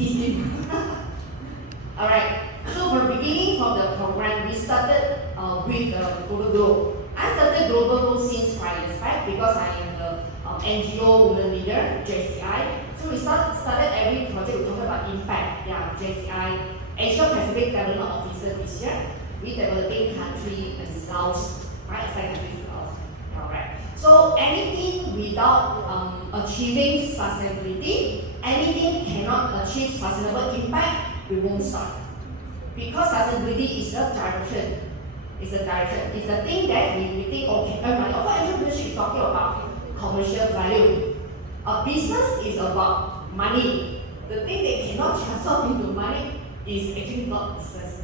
teasing. Alright, so from the beginning from the program, we started with the global goal. I started global goal since 5 years back because I am the NGO women leader, JCI. So we started every project, we talk about impact. Yeah, JCI, Asia Pacific Development Officer this year. We developing country in Laos, right? Second country in Laos. Alright. So anything without achieving sustainability, anything cannot achieve sustainable impact, we won't start. Because sustainability is a direction. It's a direction. It's the thing that we think, oh, can earn money. Of course, entrepreneurship is talking about commercial value. A business is about money. The thing that cannot transform into money is actually not business.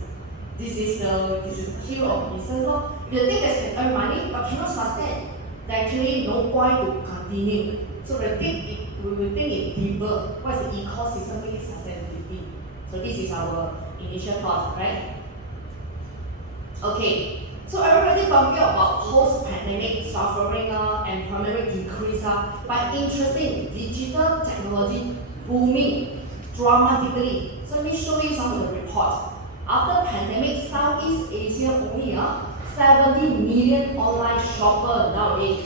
This is the key of business. The thing that can earn money but cannot sustain, there's actually no point to continue. So we will think in deeper. What is the ecosystem making sustainability? So this is our initial thought, right? Okay, so everybody talking about post-pandemic suffering and pandemic decrease, but interesting, digital technology booming dramatically. So let me show you some of the reports. After pandemic, Southeast Asia only 70 million online shopper nowadays.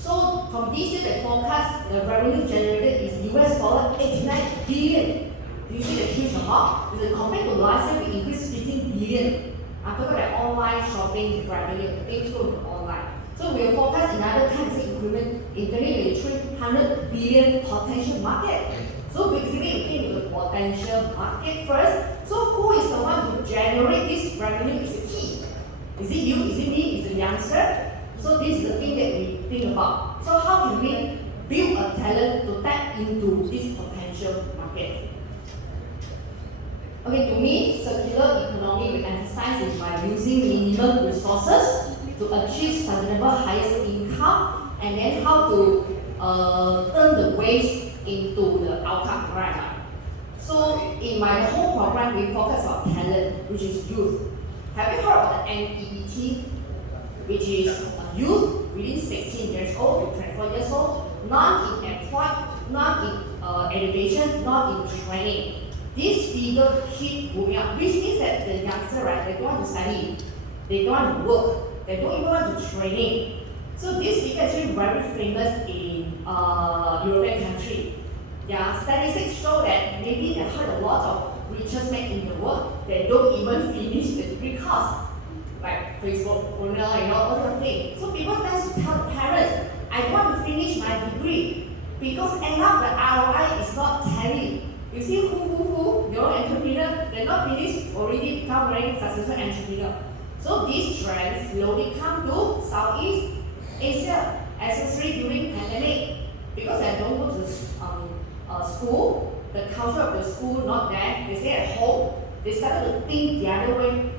So from this year, the forecast, the revenue generated is US dollar 89 billion. Do you see the huge amount? Because compared to last year, we increased 15 billion. I'm talking about online shopping revenue, things go online. So we will focus another 10% increment in 2023, 100 billion potential market. So basically, we think the potential market first. So who is the one to generate this revenue is the key. Is it you? Is it me? Is it the youngster? So this is the thing that we think about. So how can we build a talent to tap into this potential market? Okay, to me, circular economy will emphasize it by using minimum resources to achieve sustainable highest income, and then how to turn the waste into the outcome, right? So in my whole program, we focus on talent, which is youth. Have you heard of the NEET, which is youth within 16 years old to 24 years old, not in employed, not in education, not in training. This figure keep moving up, which means that the youngster, right, they don't want to study, they don't want to work, they don't even want to training. So this figure is actually very famous in European country. Yeah, statistics show that maybe they heard a lot of richest men in the world that don't even finish the degree course, like Facebook, all the things. So people tend to tell the parents, I don't want to finish my degree because end up the ROI is not tally. You see who, your entrepreneur, they're not finished, already become very successful entrepreneur. So these trends slowly come to Southeast Asia, especially during pandemic. Because I don't go to school, the culture of the school not there, they stay at home, they started to think the other way,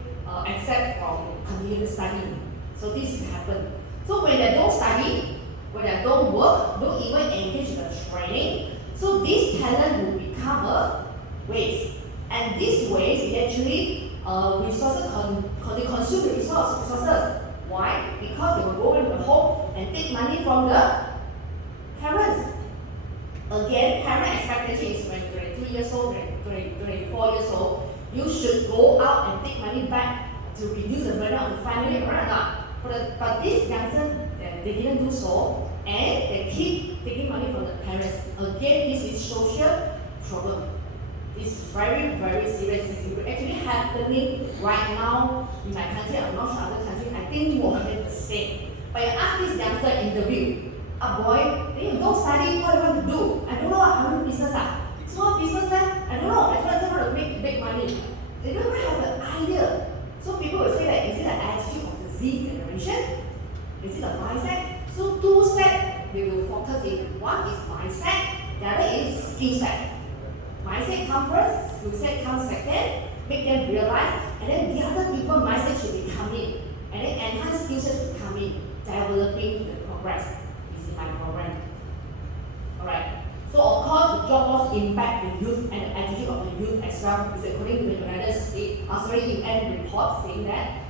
except from continuous studying. So this happened. So when they don't study, when they don't work, don't even engage in the training, so this talent will become a waste. And this waste is actually resources, they consume the resources. Why? Because they will go into the home and take money from the parents. Again, parent expectation is when you're 22 years old, 24 years old, you should go out and take money back to reduce the burden on the family, right or not? But these youngsters, they didn't do so, and they keep taking money from the parents. Again, this is social problem. It's very, very serious. This is actually happening right now in my country. I'm not sure other countries. I think more than the same. But you ask this youngster interview, boy, then you don't study, what do you want to do? I don't know, I'm in business. Small business, I don't know. I don't know how to make big money. They don't even have an idea. So people will say that, is it an attitude of the Z generation? Is it a mindset? So two sets they will focus in. One is mindset, the other is skill set. Mindset comes first, skill set comes second, make them realize, and then the other people mindset should be coming, and then enhanced skill set should come in, developing the progress. This is my program. Alright. So of course the job loss impact the youth and the attitude of the youth as well, is according to the United States, UN report saying that.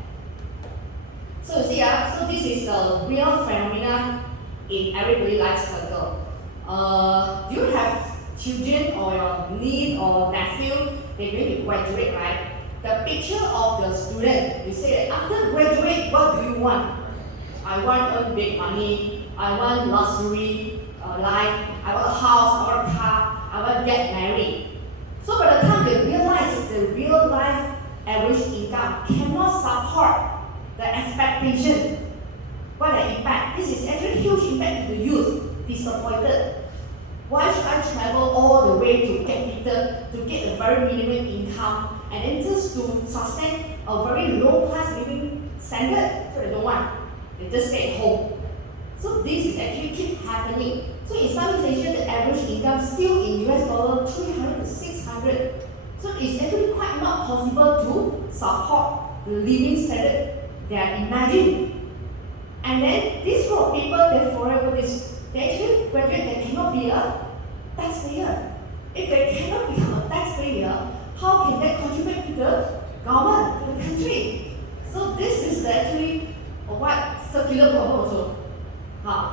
So you see, so this is the real phenomenon in everybody's life cycle. Do you have children or your niece or nephew, they're going to graduate, right? The picture of the student, you say that after graduate, what do you want? I want to earn big money, I want luxury life, I want a house, I want a car, I want to get married. So by the time they realize the real life average income cannot support the expectation, what the impact? This is actually huge impact to the youth, disappointed. Why should I travel all the way to capital to get a very minimum income and then just to sustain a very low class living standard? So they don't want. They just stay at home. So this is actually keep happening. So in Southeast Asia, the average income still in US dollar 300 to 600. So it's actually quite not possible to support the living standard they are imagining. And then this group of people, they forever this. They actually graduate, they cannot be a taxpayer. If they cannot become a taxpayer, how can they contribute to the government, to the country? So this is actually what circular problem also.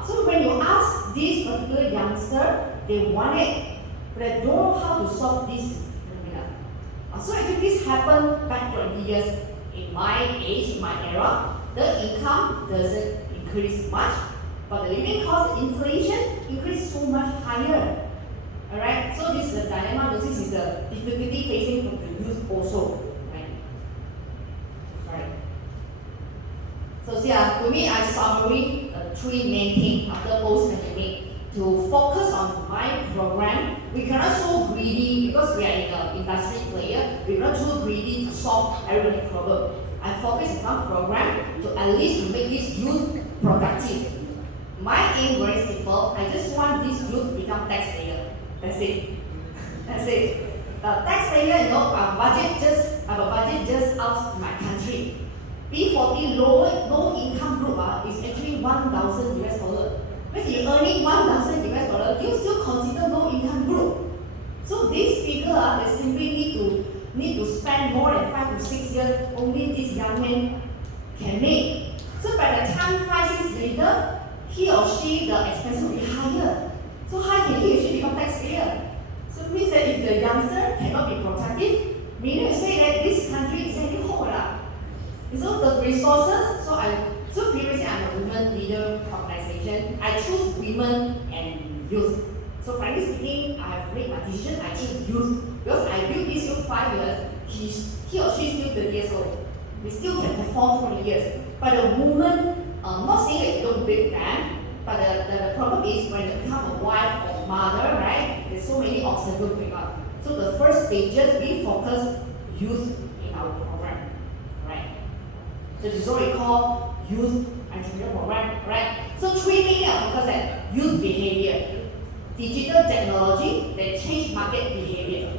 So when you ask this particular youngster, they want it, but they don't know how to solve this phenomena. So actually this happened back 20 years. In my age, in my era, the income doesn't increase much, but the living cost inflation increased so much higher. Alright, so this is the dilemma, this is the difficulty facing from the youth also. Right? So see, to me, I summary three main things after post-pandemic. To focus on my program, we cannot so greedy because we are in the industry player, we're not too greedy to solve every problem. I focus on one program to at least make this youth productive. My aim very simple. I just want this youth to become taxpayer. That's it. That's it. The taxpayer, you know, I have a budget just out my country. P40 low income group is actually 1,000 US dollar. If you're earning 1,000 US dollar, you still consider low income group. So this figure, they simply need to spend more than 5 to 6 years. Only this young man can make. So by the time 5 years later, he or she, the expense will be higher. So how can he or she become taxpayer? So it means that if the youngster cannot be productive, meaning to say that this country is any hope. So the resources, so previously I'm a women leader organization. I choose women and youth. So frankly speaking, I have made my decision, I choose youth. Because I built this youth 5 years, he or she is still 30 years old. We still can perform for 20 years. But the woman, not saying that you don't build them, but the problem is when you become a wife or mother, right? There's so many obstacles going on. So the first stages, we focus youth in our program, right? So this is what we call youth entrepreneur program, right? So 3 main focus at youth behavior, digital technology that change market behavior.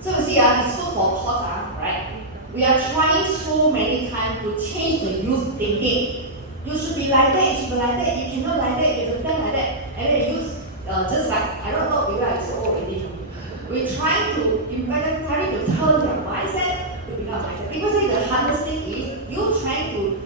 So you see, it's food for thought, right? We are trying so many times to change the youth thinking. You should be like that, you should be like that, you cannot like that, you don't like that. And then youth, just like, I don't know, maybe I'm so old already. We're trying to turn their mindset to become mindset. People say the hardest thing is you trying to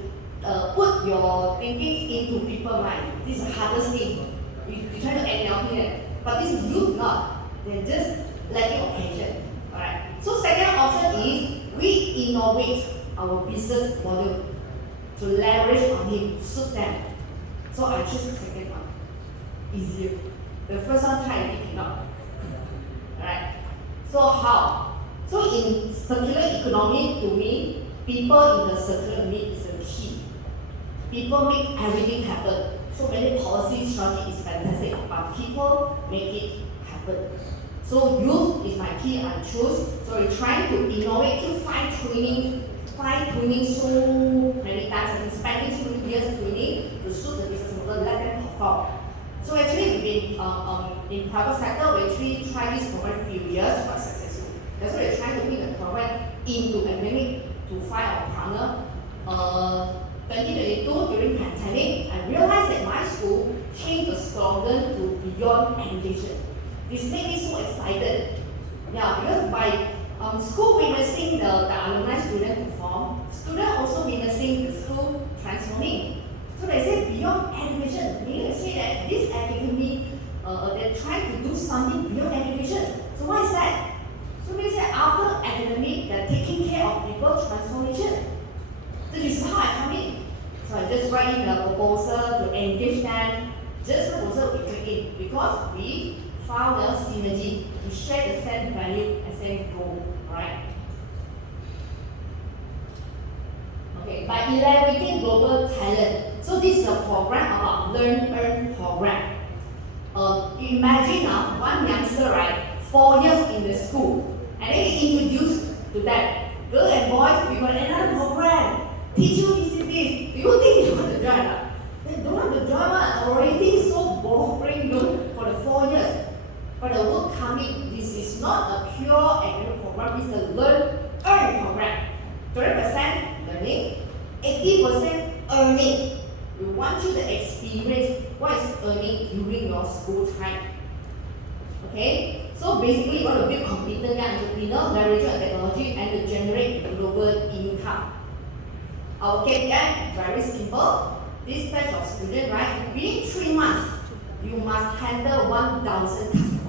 put your thinking into people's mind. This is the hardest thing. You try to NLP them. But this is youth not. They're just lacking of patience. Alright. So second option is we innovate our business model to leverage on him, suit them. So I choose the second one. Easier. The first one try and cannot. Alright. So how? So in circular economy, to me, people in the circular economy is the key. People make everything happen. So many policy strategy is fantastic, but people make it happen. So youth is my key I choose. So we're trying to innovate, to fine-tuning so many times and spending so many years tuning to suit the business model, let them perform. So actually we've been in private sector, we actually tried this program a few years, but successful. That's why we're trying to bring the program into pandemic to find our partner. 2022 during pandemic, I realized that my school changed the slogan to Beyond Education. This made me so excited. Yeah, because by school witnessing the alumni student perform, student also witnessing the school transforming. So they say Beyond Education, meaning to say that this academy they're trying to do something beyond education. So what is that? So they say after academic, they're taking care of people transformation. This is how I come in. So I just write in a proposal to engage them. Just proposal we click in because we found a synergy. We share the same value and same goal. Alright? Okay, by elevating global talent. So this is a program about learn, earn program. Imagine now one youngster, right, 4 years in the school, and then he introduced to them, girls and boys, we got another program. Teach you this. Do you think you want to join? They don't want to join. Already so boring for the 4 years. But the word coming, this is not a pure academic program. It's a learn, earn program. 30% learning, 80% earning. We want you to experience what is earning during your school time. Okay? So basically, you want to build competent young entrepreneur, leverage on technology, and to generate global income. Our KPI, very simple. This batch of students, right? Within 3 months, you must handle 1,000 customers.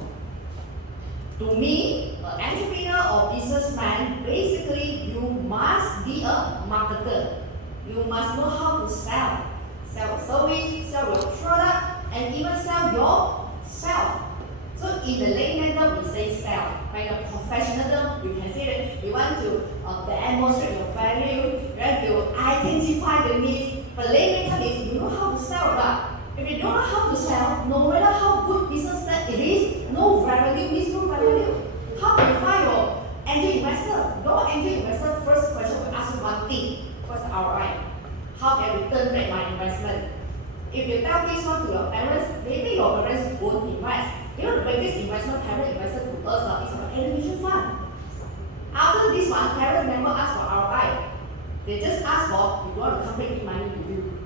To me, an entrepreneur or businessman, basically, you must be a marketer. You must know how to sell. Sell a service, sell your product, and even sell yourself. So in the layman term, we say sell. By the professional term, we can say that we want to demonstrate your value, you want to identify the needs. But layman term is you know how to sell that. If you don't know how to sell, no matter how good business that it is, no revenue means no revenue. How do you find your angel investor? No angel investor, first question will ask you one thing. What's the ROI? How can I return back my investment? If you tell this one to your parents, maybe your parents won't invest. You know, the biggest investment parents invested to us is our education fund. After this one, parents never ask for ROI. They just ask for, you want to come back with money to you.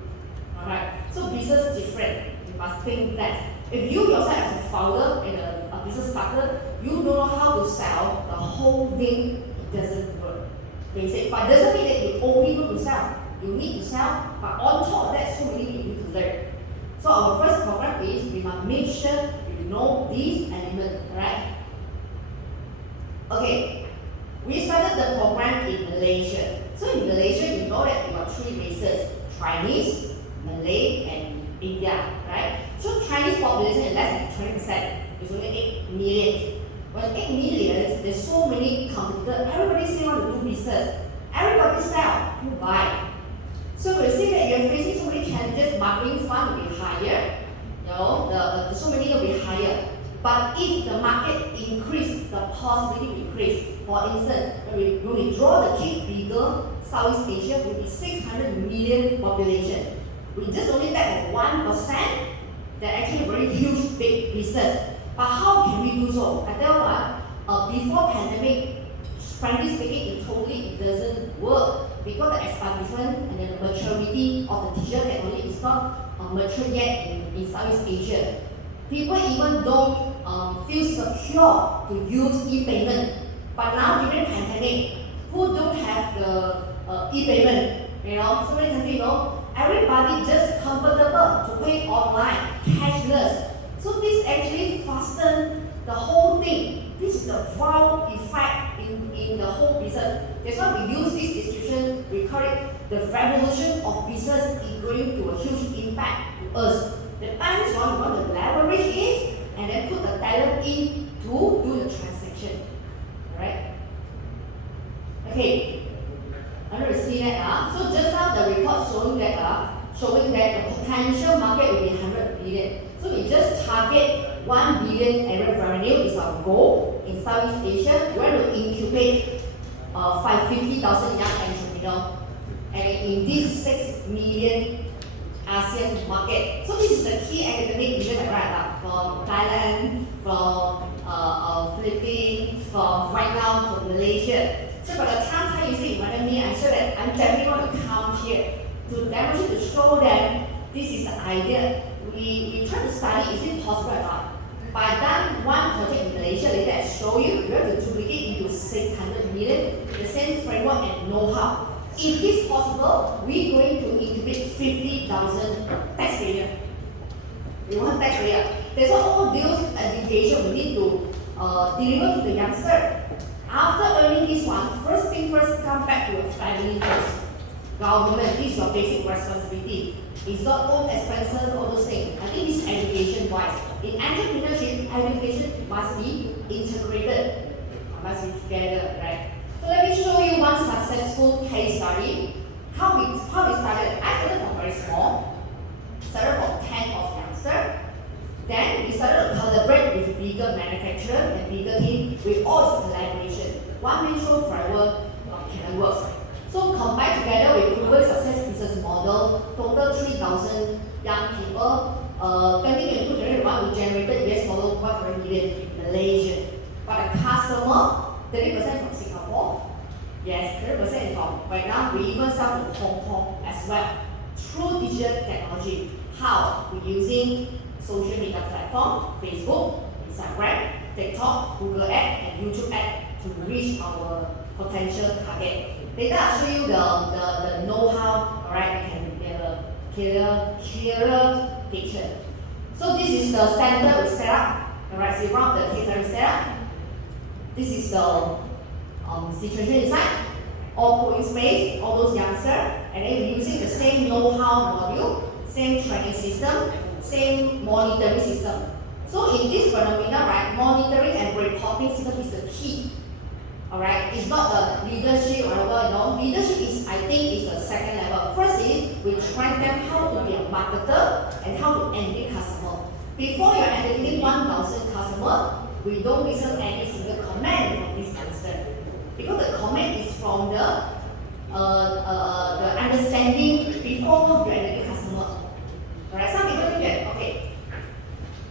Alright? So business is different. You must think that. If you yourself as a founder and a business starter, you don't know how to sell, the whole thing, it doesn't work. Basic. But doesn't mean that you only know to sell. You need to sell, but on top of that, so many things you need to learn. So our first program is we must make sure you know these elements, right? Okay, we started the program in Malaysia. So in Malaysia, you know that we got 3 races: Chinese, Malay, and India, right? So Chinese population is less than 20%. It's only 8 million. When 8 million, there's so many competitors. Everybody say want to do business. Everybody sell, who buy? So we see that you're facing so many challenges. Marketing fund will be higher. You know, so many will be higher. But if the market increase, the possibility will increase. For instance, when we draw the cake bigger, Southeast Asia will be 600 million population. We just only take 1%. They're actually a very huge, big business. But how can we do so? I tell you what, before pandemic, frankly speaking, it doesn't work because the establishment and the maturity of the digital technology is not mature yet in Southeast Asia. People even don't feel secure to use e-payment. But now during pandemic, who don't have the e-payment? You know, so many countries, you know, everybody just comfortable to pay online, cashless. So this actually fasten the whole thing. This is the wow effect in the whole business. That's why we use this description, we call it the revolution of business is going to a huge impact to us. The times one we want to leverage it and then put the talent in to do the transaction. Alright? Okay. I'm going to see that. So just now the report showing that the potential market will be 100 billion. So we just target 1 billion annual revenue is our goal in Southeast Asia. We want to incubate 50,000 young entrepreneurs, and in this 6 million ASEAN market. So this is the key academic vision right from Thailand, from Philippines, from right now from Malaysia. So by the time you see in front of me, I'm sure that I'm definitely going to come here to demonstrate, to show them this is the idea. We try to study, is it possible or not? By done one project in Malaysia, later I show you, you have to duplicate into 600 million, the same framework and know-how. If this possible, we're going to incubate 50,000 taxpayers. We want taxpayers. That's all those education we need to deliver to the youngster. After earning this one, first thing first, come back to your family first. Government, this is your basic responsibility. It's not own expenses, all those things. I think this education-wise. In entrepreneurship, education must be integrated, must be together, right? So let me show you one successful case study. How we started. I started from very small. Started from 10 of youngsters. Then we started to collaborate with bigger manufacturer and bigger team with all its collaboration. One man show forever can work. So combined together with proven success business model, total 3,000 young people. 2022-2021 we generated US dollar 100 million in Malaysia. But the customer, 30% from Singapore. Yes, 30% from Vietnam. We even sell to Hong Kong as well. Through digital technology. How? We're using social media platform, Facebook, Instagram, TikTok, Google Ad, and YouTube Ad to reach our potential target. Later I'll show you the know-how, alright, you can get a clearer picture. So this is the center we set up, alright, so around the case that we set up. This is the situation inside, all coding space, all those youngsters, and then we're using the same know-how module, same training system, same monitoring system. So in this phenomena, right, monitoring and reporting system is the key. Alright, it's not the leadership or whatever, leadership is, I think, is the second level. First is we train them how to be a marketer and how to engage customer. Before you're entertaining 1,000 customers, we don't listen any single comment from this youngster. Because the comment is from the understanding before you entertain customer. Alright, some people think that, okay,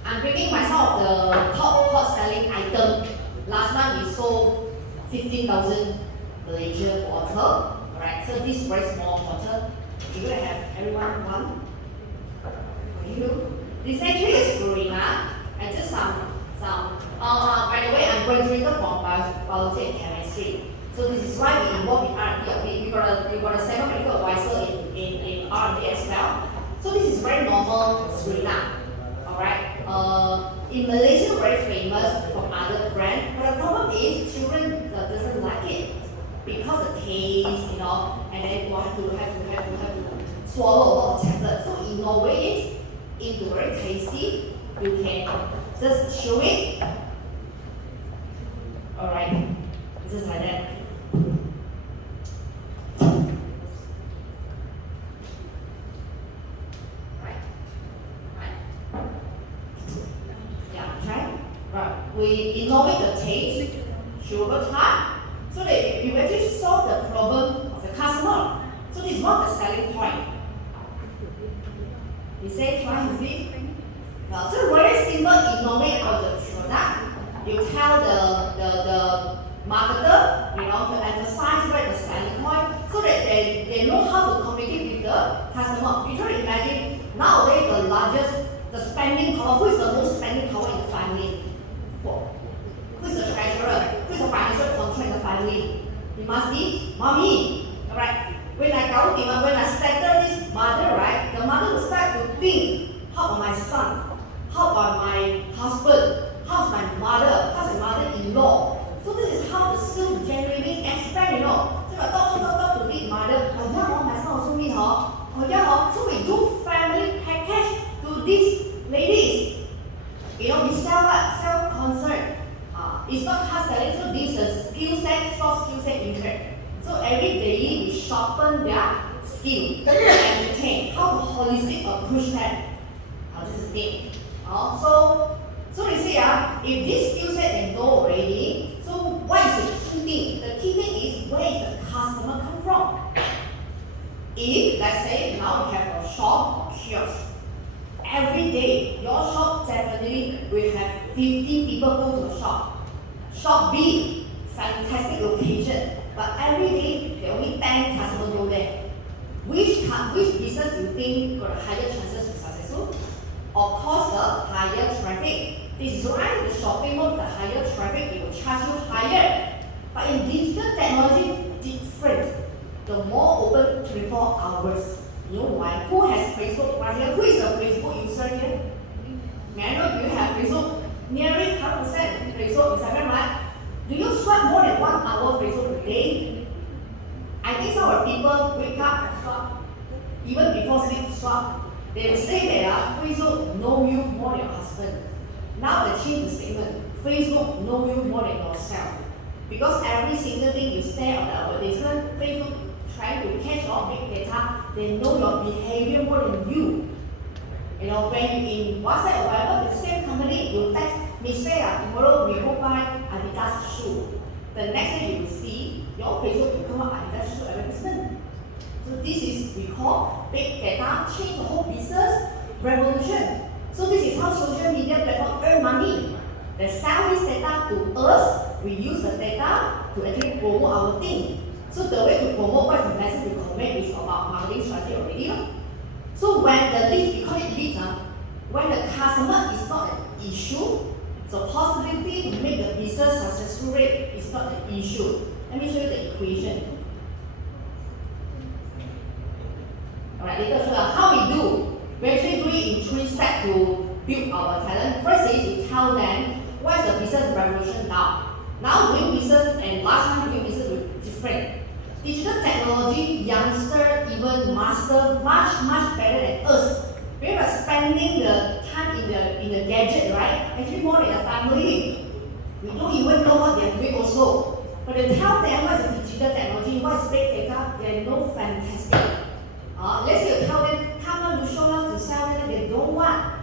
I'm bringing myself the top selling item. Last month we sold 15,000 Malaysia water. Alright, so this very small water. You're going to have everyone one for you. This actually is Florina. And just by the way, I'm graduated from biology and chemistry. So this is why we involved in R&D. We got a 7 medical advisor in R&D as well. So this is very normal Florina. Alright. In Malaysia, very famous from other brands, but the problem is children doesn't like it because the taste, you know, and then you have to swallow a lot of tablet. So in Norway, it's very tasty. You can just chew it. All right, just like that. We innovate the taste, sugar type, so that you actually solve the problem of the customer. So this is not the selling point. We say try and see. So very simple innovate of the product. You tell the marketer, you know, to emphasize the selling point so that they know how to communicate with the customer. You try to imagine nowadays the spending power, who is the most spending power in the family? Who is the treasurer? Who is the financial control in the family? It must be mommy. Alright. When I settle this mother, right? The mother will start to think, how about my son? How about my husband? How's my mother? How's my mother-in-law? So this is how the self-generating expand, you know. So I talk to big mother. Oh yeah, my son also meet her. Oh yeah, so we do family package to these ladies. You know, we sell what? Sell concern. It's not hard selling, so this is a skill set, soft skill set interest. So every day we sharpen their skill, entertain, how to holistic approach them. This is the thing. So you see, if this skill set they know already, so what is the key thing? The key thing is where is the customer come from? If, let's say, now you have a shop or kiosk, every day, your shop definitely will have 50 people go to the shop. Shop B, fantastic location, but every day there are only 10 customers go there. Which business you think got a higher chances to be successful? Of course, the higher traffic. This is why the shopping mall with the higher traffic, it will charge you higher. But in digital technology, different. The more open 24 hours. You know why? Who has Facebook right here? Who is a Facebook user here? May I know, do you have Facebook? Nearly 100% Facebook, Instagram, right? Do you swipe more than 1 hour Facebook a day? I think some of people wake up and swipe, even before sleep swipe. They will say that Facebook know you more than your husband. Now they change the statement. Facebook know you more than yourself. Because every single thing you say on the advertisement, Facebook trying to catch your big data, they know your behavior more than you. You know, when you in WhatsApp or whatever, the same company, you text me say tomorrow we go buy Adidas shoe. The next day you will see your Facebook will come up Adidas shoe advertisement. So this is we call big data change the whole business revolution. So this is how social media platform earn money. They sell this data to us, we use the data to actually promote our thing. So the way to promote what is the message we convey is about marketing strategy already. So when the lead, we call it lead, when the customer is not an issue, so possibility to make the business successful rate is not an issue. Let me show you the equation. Alright, later show how we do. We actually do it in 3 steps to build our talent. First is we tell them what is the business revolution now. Now doing business and last time doing business is different. Digital technology, youngster even master much better than us. We are spending the time in the gadget, right? Actually more than a family. We don't even know what they are doing also. But to tell them what is digital technology, what is big data, they know fantastic. Let's say you tell them, come on to show us to sell them, they don't want.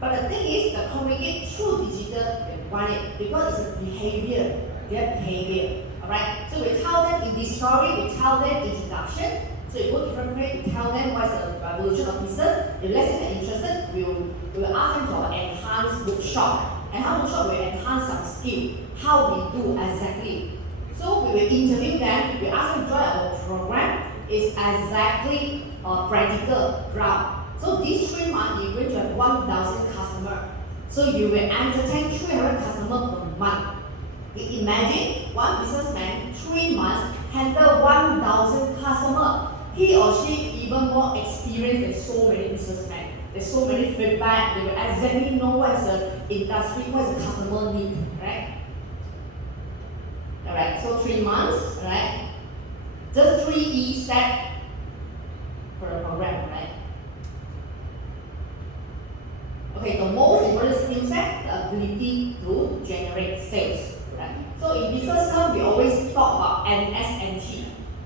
But the thing is, the communicate through digital, they want it because it's a behavior, their behavior. Alright, so we tell them in this story, we tell them introduction. So you go different place, we tell them what's the revolution of business. If let's say they're interested, we will ask them for an enhanced bookshop. Enhanced bookshop will enhance some skill, how we do exactly. So we will interview them, we ask them to join our program. It's exactly practical ground. So these 3 months, you're going to have 1,000 customers. So you will entertain 300 customers per month. Imagine one businessman, 3 months, handle 1,000 customers. He or she even more experienced than so many businessmen. There's so many feedback. They will exactly know what's the industry, what's the customer need, right? Alright, so 3 months, right? Just 3 E steps for the program, right? Okay, the most important skill set, the ability to generate sales. Right? So in business terms, we always talk about NSNT,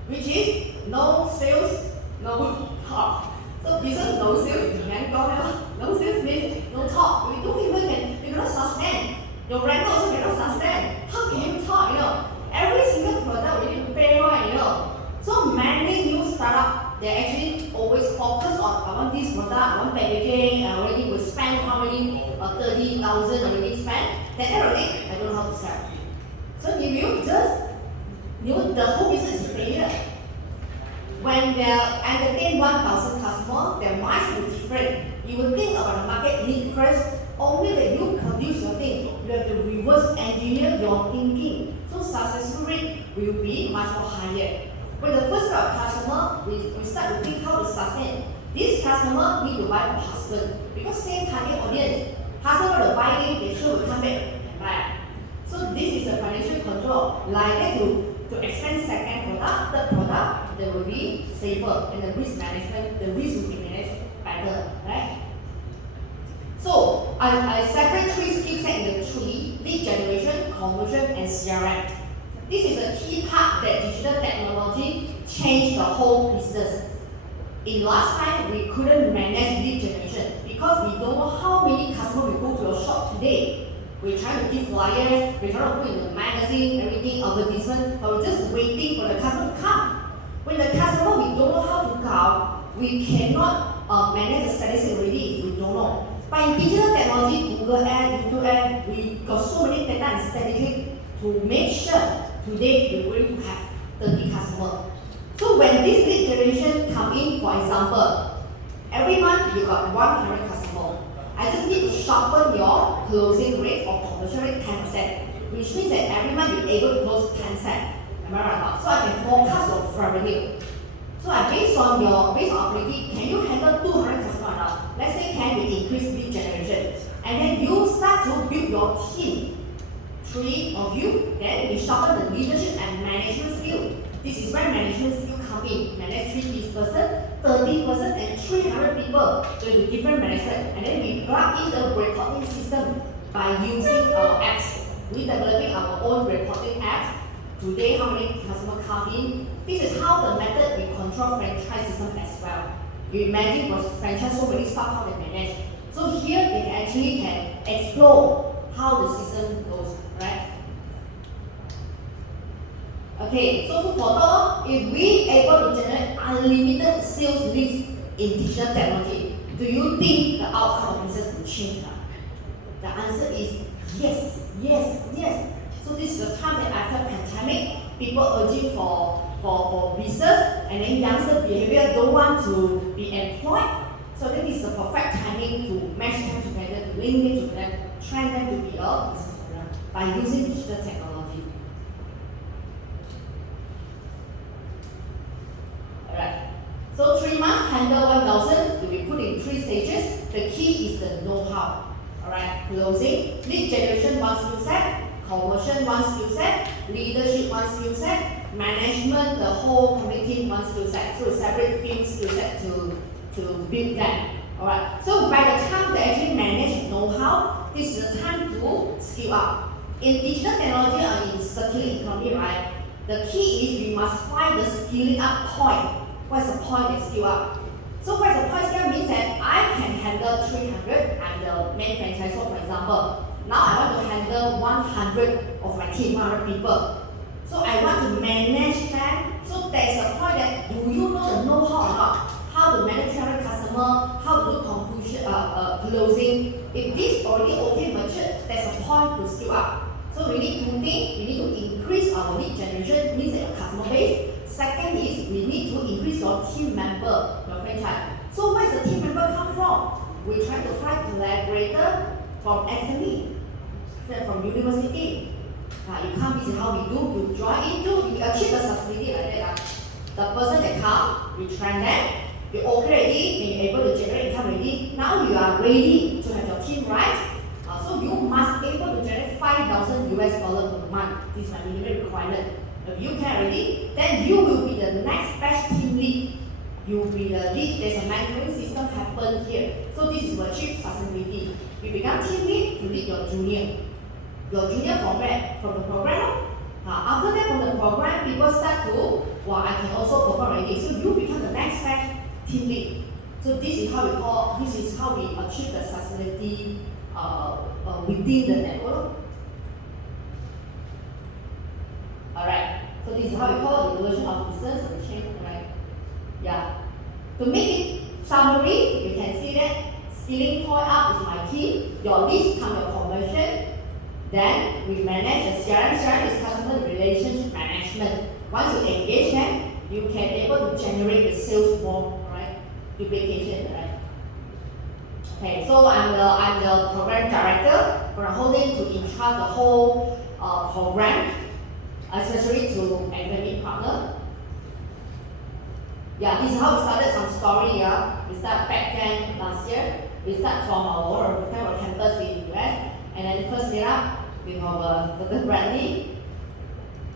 which is no sales, no talk. So business no sales, no sales means no talk. We don't even you cannot sustain. Your rental also cannot sustain. How can you talk? Every single product we need to pay, right? So many new startup, they actually always focus on I want this product, I want packaging, I already will spend how many 30,000 already spent. Then already I don't know how to sell. So if you just the whole business is failure. When they entertain 1,000 customers, their minds will be different. You will think about the market need first. Only when you produce your thing, you have to reverse engineer your thinking. So successful rate will be much more higher. When the first round of customer, we start to think how to sustain. This customer need to buy for husband because same target audience. Husband will buy it, they sure will come back and buy. So this is a financial control. Like that to expand second product, third product, they will be safer and the risk management, the risk will be managed better, right? So I separate 3 skill sets into 3: lead generation, conversion, and CRM. This is a key part that digital technology changed the whole business. In last time, we couldn't manage lead generation because we don't know how many customers will go to your shop today. We're trying to give flyers, we're trying to put in the magazine, everything, advertisement, but we're just waiting for the customer to come. When the customer, we don't know how to come, we cannot manage the statistics already, we don't know. But in digital technology, Google Ads, YouTube Ads, we got so many data and statistics to make sure today we're going to have 30 customers. So when this lead generation come in, for example, every month you got 100 customers. I just need to sharpen your closing rate or conversion rate 10%, which means that every month you're able to close 10%. Am I right? So I can forecast your revenue. So based on ability, can you handle 200 customers now? Let's say can we increase lead generation? And then you start to build your team. 3 of you, then we sharpen the leadership and management skill. This is where management skill come in. Manage 3 person, 30 person, and 300 people with different management. And then we plug in the reporting system by using our apps. We developing our own reporting apps. Today, how many customers come in? This is how the method we control franchise system as well. You imagine for franchise so many staff how they manage. So here they can explore how the system goes, right? Okay, so for total, if we able to generate unlimited sales leads in digital technology, do you think the outcome of business will change? The answer is yes, yes, yes. So this is the time that after pandemic, people urging for business, and then youngster behavior don't want to be employed. So this is the perfect timing to mash them together, to link them together, train them to be a business owner by using digital technology. Alright. So 3 months, handle 1,000 will be put in 3 stages. The key is the know-how. Alright, closing, lead generation 1 skill set, conversion 1 skill set, leadership 1 skill set, management, the whole committee 1 skill set. So separate few skill set to build that. Alright. So by the time they actually manage know-how, this is the time to skill up. In digital technology or in circular economy, right? The key is we must find the skilling up point. What's the point that skill up? So what's the point skill means that I can handle 300, I'm the main franchisor for example. Now I want to handle 100 of my team, 100 people. So I want to manage them. So there's a point that do you know the know-how or not? How to manage 300 customer, how to do conclusion, closing. If this already okay matured, there's a point to skill up. So we need 2 things. We need to increase our lead generation, means that your customer base. Second is we need to increase your team member, your franchise. So where does the team member come from? We try to find collaborator from academy, from university. You come, this is how we do, you join into, you achieve the sustainability like that. The person that come, we train them, you're okay already, and you're able to generate income already. Now you are ready to have your team right. So you must be able to generate $5,000 per month. This is my minimum requirement. If you can already, then you will be the next batch team lead. You will be the lead. There's a mentoring system happen here. So this is to achieve sustainability. You become team lead to lead your junior. Your junior from where? From the program. After that, from the program, people start to, well, I can also perform already. So you become the next batch team lead. So this is how we achieve the sustainability within the network. Alright, so this is how we call the evolution of business and change, right? Yeah. To make it summary, you can see that skilling point up is my key. Your leads come your conversion. Then we manage the CRM. CRM is customer relationship management. Once you engage them, you can able to generate the sales more, right? Duplication, right? Okay, so I'm the program director for the whole thing to in charge the whole program, especially to academic partner. Yeah, this is how we started some story. Yeah, we start back then last year. We start from our campus in US, and then first meet up with our Dr. Bradley.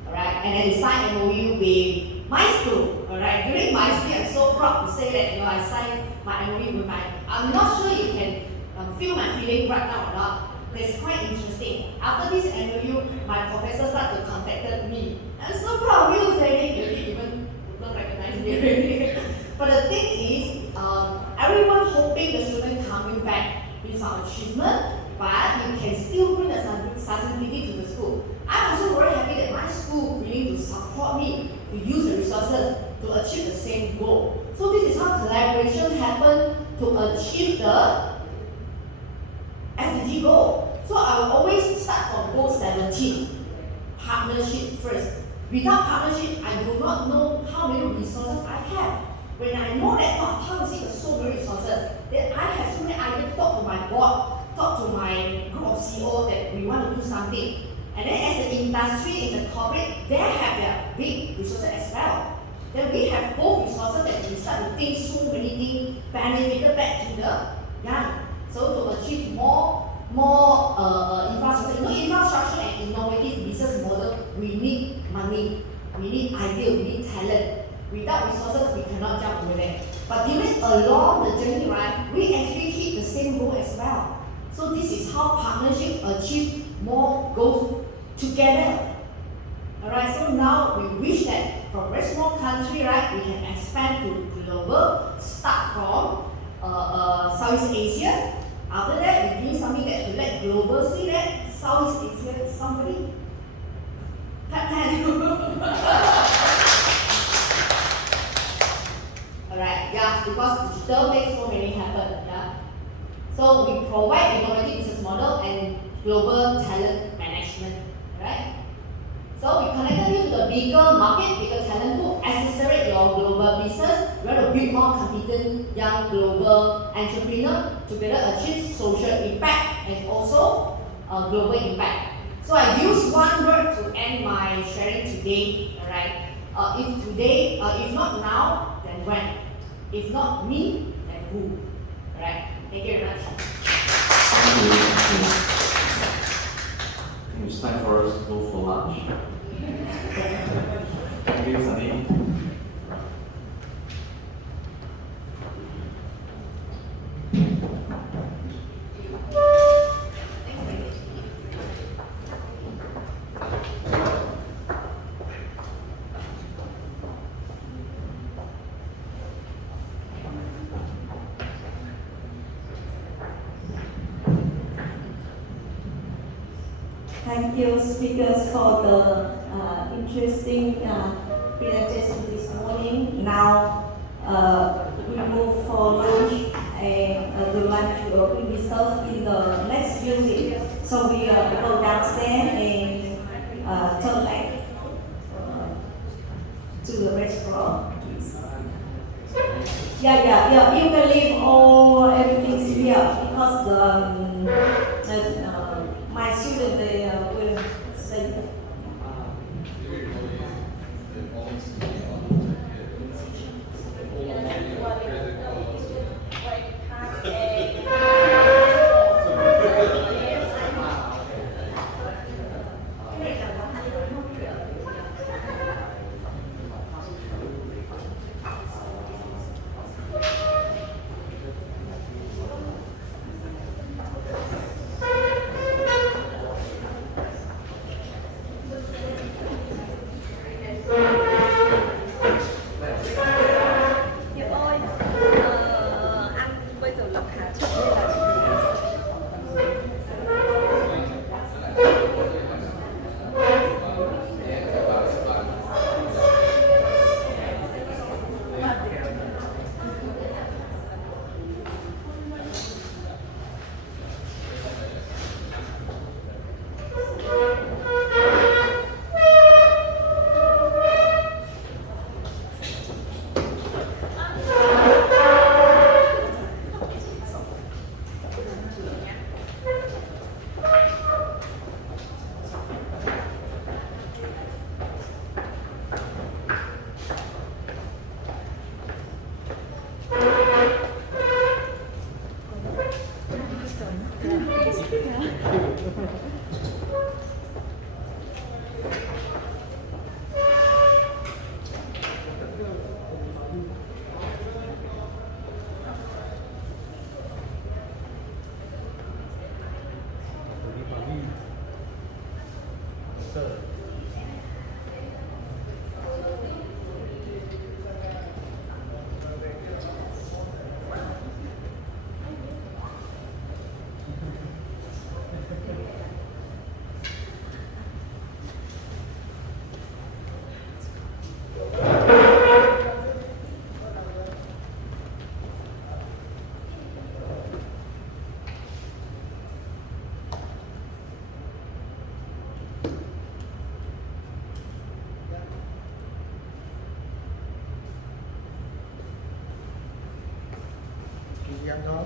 Alright, and then we signed MOU with my school. Alright, during my school, I'm so proud to say that I signed my MOU with I'm not sure you can feel my feeling right now or not, but it's quite interesting. After this MOU, my professor started to contact me. I'm so proud of you, Sany. You even don't recognize me already. But the thing is, everyone hoping the student coming back with some achievement, but you can still bring the sustainability to the school. I'm also very happy that my school willing to support me to use the resources to achieve the same goal. So this is how collaboration happens to achieve the SDG goal. So I will always start from goal 17, partnership first. Without partnership, I do not know how many resources I have. When I know that, how is it so many resources, then I have so many ideas to talk to my board, talk to my group of CEO that we want to do something. And then as the industry, in the corporate, they have their big resources as well. Then we have both resources that we start to think so many things benefited back to the young. So to achieve more more infrastructure. You know, infrastructure and innovative business model, we need money, we need idea, we need talent. Without resources, we cannot jump over there. But during along the journey, right, we actually hit the same goal as well. So this is how partnership achieve more goals together. Alright, so now we wish that from a very small country, right, we can expand to global, start from Southeast Asia. After that, we do something that to let global see that Southeast Asia is somebody. Alright, yeah, because digital makes so many happen, yeah. So we provide innovative business model and global talent management, right? So we connected you to the bigger market, bigger talent pool, accelerate your global business. We want to build more competent young global entrepreneur together achieve social impact and also global impact. So I use one word to end my sharing today, alright? If not now, then when? If not me, then who? Alright? Thank you very much. Thank you. I think it's time for us to go for lunch. Thank you, Sany. Thank you, speakers, for the interesting presentation this morning. Now we move for lunch, and the lunch will be served in the next building. So we go downstairs and turn back to the restaurant, please. Yeah. You can leave all everything here because my students they will say that. Ăn thôi.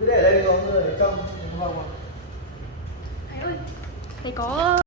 Cứ để đây đi con, trong không không? Thầy ơi, thầy có